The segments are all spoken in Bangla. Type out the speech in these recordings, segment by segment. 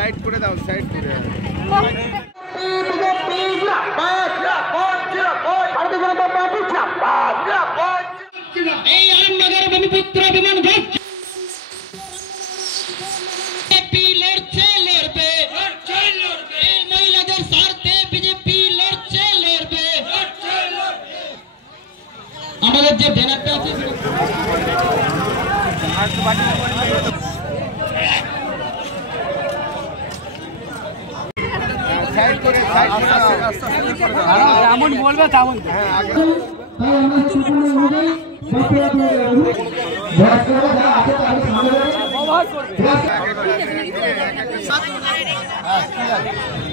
সাইড করে দাও, সাইড করে। এই আরামনগর ভূমিপুত্র বিমান ঘাট মহিলাদের স্বার্থে বিজেপি লড়ছে লড়বে। আমাদের যে ব্যানারটা আছে সাইড করে, সাইড করে যেমন বলবে তেমন। হ্যাঁ, আগে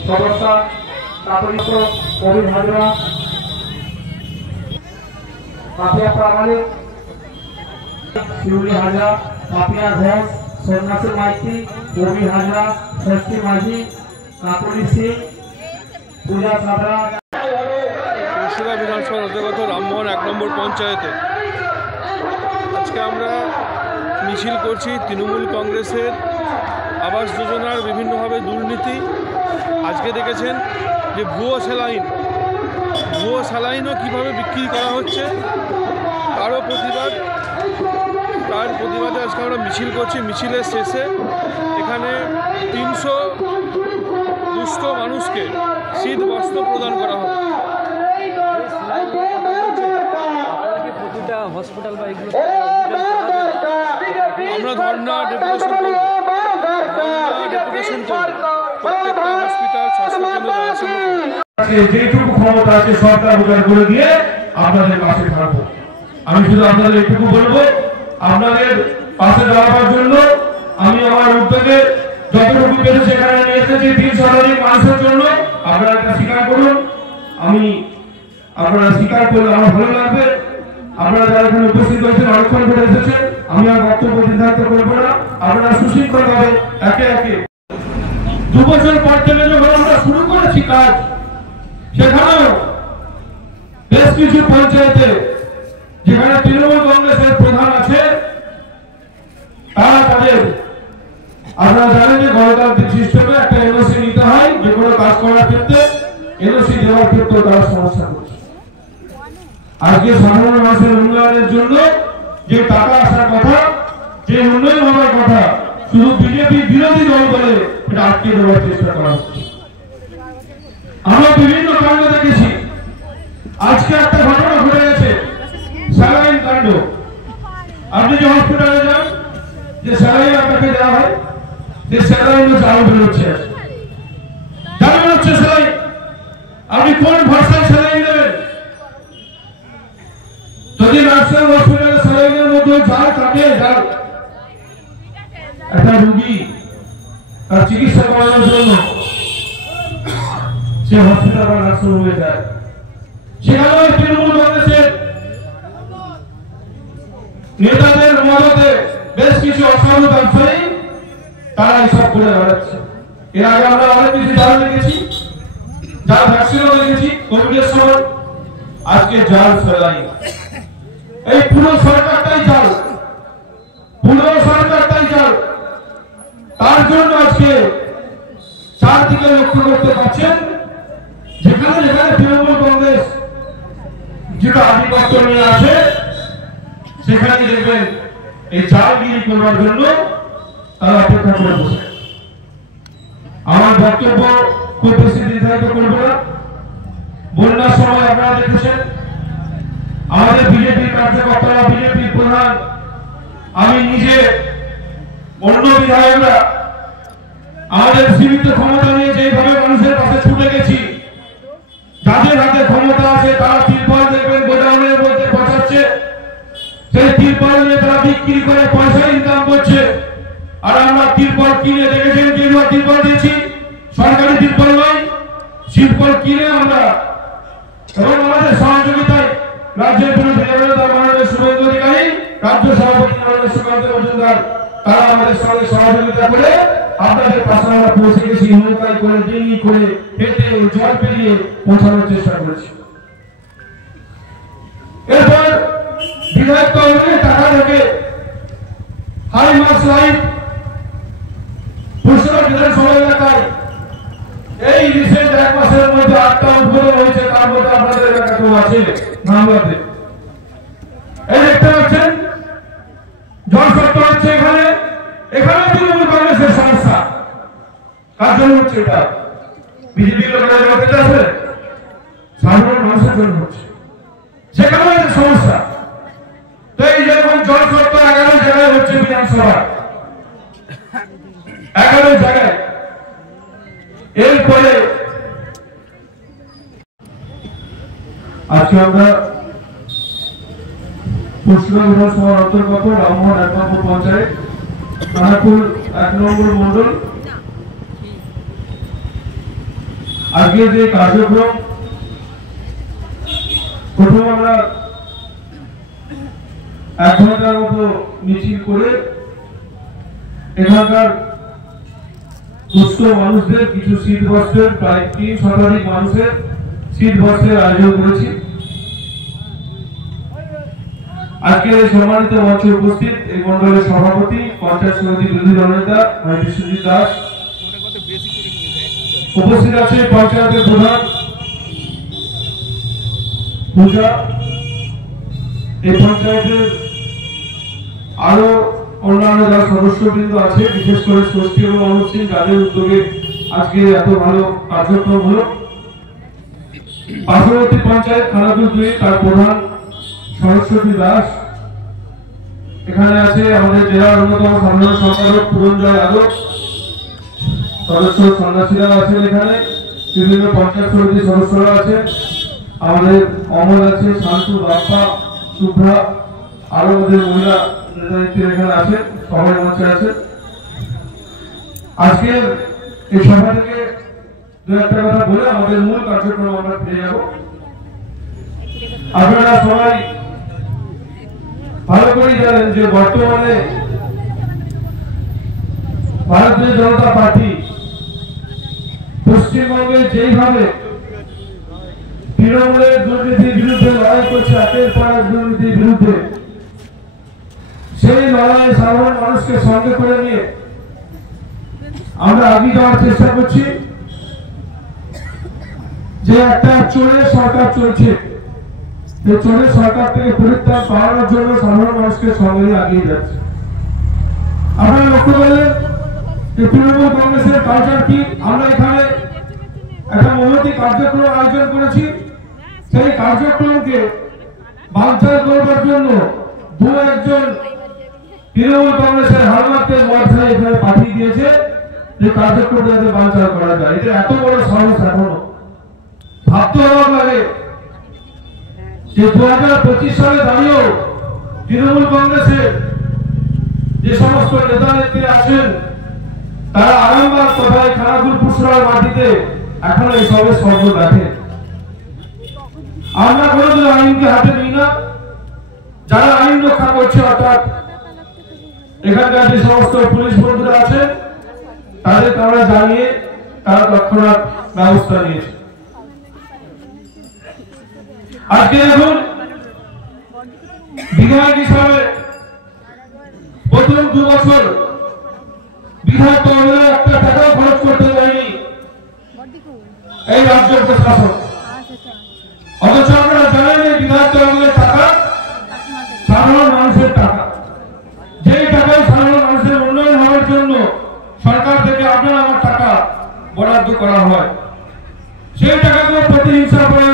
সমস্যা কাপড়িত কবি হাজরা পাপিয়া প্রামাণিক শিউলি হাজরা পাপিয়া ঘোষ সন্ন্যাসী মাইতি কবি হাজরা ষষ্ঠী মাঝি কাপুরি সিং পূজা সাদরা। মুর্শিদা বিধানসভার অন্তর্গত রামমোহন 1 নম্বর পঞ্চায়েতে আজকে আমরা মিছিল করছি তৃণমূল কংগ্রেসের আবাস যোজনার বিভিন্নভাবে দুর্নীতি। আজকে দেখেছেন যে ভুয়ো স্যালাইনও কীভাবে বিক্রি করা হচ্ছে তার প্রতিবাদে আজকে আমরা মিছিল করছি। মিছিলের শেষে এখানে 300 দুস্থ মানুষকে শীত বস্ত্র প্রদান করা হবে। হসপিটাল বা এগুলো আমরা ধর্ণা ডেপুটেশন করব, প্রত্যেকটা হসপিটাল স্বাস্থ্যকেন্দ্র যেটুকু ক্ষমতা আছে সরকার উদ্ধার করে দিয়ে আপনাদের পাশে থাকবো। আমি শুধু আপনাদের এটুকু বলবো, আপনাদের পাশে দাঁড়াবার জন্য আমি আমার উদ্যোগে যতটুকু পেরে সেখানে নিয়ে এসেছি 3 শতাধিক মানুষের জন্য। আপনারা এটা স্বীকার করুন, আপনারা স্বীকার করলে আমার ভালো লাগবে। আপনারা যারা এখানে উপস্থিত হয়েছেন অনেকক্ষণ ধরে এসেছেন, আমি আর বক্তব্য দীর্ঘায়িত করবো না। আপনারা সুশৃঙ্খলভাবে একে একে 2 বছর পর থেকে যখন আমরা শুরু করেছি কাজ, সেখানেও বেশ কিছু পঞ্চায়েতে যেখানে তৃণমূল কংগ্রেসের প্রধান আছে তারা তাদের, আপনারা জানেন যে গণতান্ত্রিক সিস্টেমে একটা এনওসি নিতে হয় যে কোনো কাজ করার ক্ষেত্রে, এনওসি দেওয়ার ক্ষেত্রে তারা সমস্যা করছে। আজকে সাধারণ মানুষের উন্নয়নের জন্য যে টাকা আসার কথা, যে উন্নয়ন হওয়ার কথা, শুধু বিজেপি বিরোধী দল বলে এটা আটকে দেওয়ার চেষ্টা করা হচ্ছে। আমরা বিভিন্ন কাণ্ড দেখেছি। আজকে একটা ঘটনা ঘটে গেছে, স্যালাইন কাণ্ড। আপনি যে হসপিটালে যান, যে স্যালাইন আপনাকে দেওয়া হয়, যে স্যালাইন চালু বেরোচ্ছে, চালু বেরোচ্ছে স্যালাইন। আপনি কোন ভাষায় স্যালাইন দেবেন? যদি ন্যাশনাল হসপিটালে স্যালাইনের মধ্যে জাল থাকে, জাল একটা রোগী তার চিকিৎসা করানোর জন্য সে হসপিটাল বা নার্সিংহোমে যায়, সেখানে তৃণমূল কংগ্রেসের নেতাদের মদতে বেশ কিছু অসাধু ব্যবসায়ী তারা এসব করে বেড়াচ্ছে। এর আগে আমরা অনেক কিছু জাল দেখেছি, জাল ভ্যাকসিনও দেখেছি কোভিডের সময়। আজকে জাল স্যালাইন। এই পুরো সরকারটাই জাল, পুরো সরকারটাই জাল। তার জন্য আজকে চারদিকে লক্ষ্য করতে পারছেন, যেখানে যেখানে তৃণমূল কংগ্রেস যেটা আধিপত্য নিয়ে আছে সেখানে দেখবেন এই জালগিরি করার জন্য তারা অপেক্ষা করে বসে। আমার বক্তব্য খুব বেশি দীর্ঘায়িত করব না। বন্যার সময় আপনারা দেখেছেন আমাদের বিজেপির কার্যকর্তারা, বিজেপির প্রধান, আমি নিজে, অন্য বিধায়করা আমাদের সীমিত ক্ষমতা নিয়ে যেভাবে মানুষের পাশে ছুটে গেছি। যাদের হাতে ক্ষমতা আছে তারা তিরপল দেখবেন গোডাউনের মধ্যে পচাচ্ছে, সেই তিরপল নিয়ে তারা বিক্রি করে পয়সা ইনকাম করছে। আর আমরা তিরপল কিনে দেখেছেন, গেরুয়া তিরপল দিয়েছি, সরকারি তিরপল নয়, তিরপল কিনে আমরা, এবং আমাদের সহযোগিতায় রাজ্যের বিরোধী দলনেতা মাননীয় শুভেন্দু অধিকারী, রাজ্য সভাপতি মাননীয় সুকান্ত মজুমদার, তারা আমাদের সঙ্গে সহযোগিতা করে আপনাদের পাশে আমরা পৌঁছে গেছি। নৌকায় করে, ডিঙি করে, হেঁটে, জল পেরিয়ে পৌঁছানোর চেষ্টা করেছি। এরপর বিধায়ক টাকা থেকে হাই মার্কস লাইট বিধানসভা এলাকায় এই রিসেন্ট 1 মাসের মধ্যে 8টা উদ্বোধন হয়েছে, তার মধ্যে আপনাদের এলাকাতেও আছে নামলাতে। এই দেখতে পাচ্ছেন জল সত্য হচ্ছে এখানে তৃণমূল কংগ্রেসের সমস্যা। কার জন্য হচ্ছে এটা? বিজেপি লোকেরা জবাব আছে, সাধারণ মানুষের জন্য হচ্ছে, সেখানেও একটা সমস্যা। তো এই যেরকম জল সত্য 11 জায়গায় হচ্ছে বিধানসভা, 11 জায়গায়। এরপরে আজকে আমরা পুষ্কর বিধানসভার অন্তর্গত রামমোহন 1 নম্বর পঞ্চায়েত, খানাকুল 1 নম্বর মন্ডল, আজকে যে কার্যক্রম, প্রথম আমরা 1 ঘন্টার মতো মিছিল করে এখানকার দুস্থ মানুষদের কিছু শীত বস্ত্রের, প্রায় 3 শতাধিক মানুষের শীত বস্ত্রের আয়োজন করেছি। আজকে সম্মানিত মঞ্চে উপস্থিত এই মন্ডলের সভাপতি, পঞ্চায়েত সমিতি বিরোধী দলনেতা বিশ্বজিৎ দাস, উপস্থিত আছে পঞ্চায়েতের প্রধান পূজা, এই পঞ্চায়েতের আরো অন্যান্য যারা সদস্যবৃন্দ আছে, বিশেষ করে ষষ্ঠী এবং অনুপ সিং, যাদের উদ্যোগে আজকে এত ভালো কার্যক্রম হলো। পার্শ্ববর্তী পঞ্চায়েত খানাকুল 2, তার প্রধান সরস্বতী দাস, এখানে আছে আমাদের জেলার অন্যতম সাধারণ সম্পাদক পুরঞ্জয় যাদব, সদস্য সন্ন্যাসীরা আছেন, এখানে বিভিন্ন পঞ্চায়েত সমিতির সদস্যরা আছেন, আমাদের অমল আছে, শান্তু, বাপ্পা, শুভ্রা, আরো আমাদের মহিলা নেতৃত্ব এখানে আছেন, সবাই মঞ্চে আছেন। আজকে এই সভা থেকে 2-1টা কথা বলে আমাদের মূল কার্যক্রম আমরা ফিরে যাব। আপনারা সবাই ভালো করেই জানেন যে বর্তমানে ভারতীয় জনতা পার্টি পশ্চিমবঙ্গে যেইভাবে তৃণমূলের দুর্নীতির বিরুদ্ধে লড়াই করছে, একের পর এক দুর্নীতির বিরুদ্ধে, সেই লড়াই সাধারণ মানুষকে সঙ্গে করে নিয়ে আমরা এগিয়ে যাওয়ার চেষ্টা করছি। যে একটা চোরের সরকার চলছে, সেই চোরের সরকার থেকে পরিত্রাণ পাওয়ানোর জন্য সাধারণ মানুষকে সঙ্গে নিয়ে এগিয়ে যাচ্ছে। আপনারা লক্ষ্য করলেন যে তৃণমূল কংগ্রেসের কালচার কি। আমরা এখানে একটা মহতী কার্যক্রম আয়োজন করেছি, সেই কার্যক্রমকে বানচাল করবার জন্য 2-1 তৃণমূল কংগ্রেসের হারমাতের মধ্যে এখানে পাঠিয়ে দিয়েছে যে কার্যক্রম যাতে বানচাল করা যায়। এটা এত বড় সাহস এখনো ভাবতে অবাক লাগে যে 2025 সালে দাঁড়িয়েও তৃণমূল কংগ্রেসের যে সমস্ত নেতা নেত্রী আছেন, তারা আরামবাগ কোথায় খানাকুল পুষ্করার মাটিতে এখন এইসবের শব্দ দেখে। আমরা কোনোদিন আইনকে হাতে নিই না। যারা আইন রক্ষা করছে, অর্থাৎ এখানকার যে সমস্ত পুলিশ বন্ধুরা আছে, তাদেরকে আমরা জানিয়ে তারা তৎক্ষণাৎ ব্যবস্থা নিয়েছে। আজকে দেখুন, বিধায়ক হিসাবে প্রথম 2 বছর বিধায়ক তহবিলে 1 টাকাও খরচ করতে যায়নি এই রাজ্য প্রশাসন। অথচ আপনারা জানেন এই বিধায়ক তহবিলের টাকা সাধারণ মানুষের টাকা, যেই টাকায় সাধারণ মানুষের উন্নয়ন হওয়ার জন্য সরকার থেকে আপনার আমার টাকা বরাদ্দ করা হয়, সেই টাকাগুলো প্রতিহিংসা করে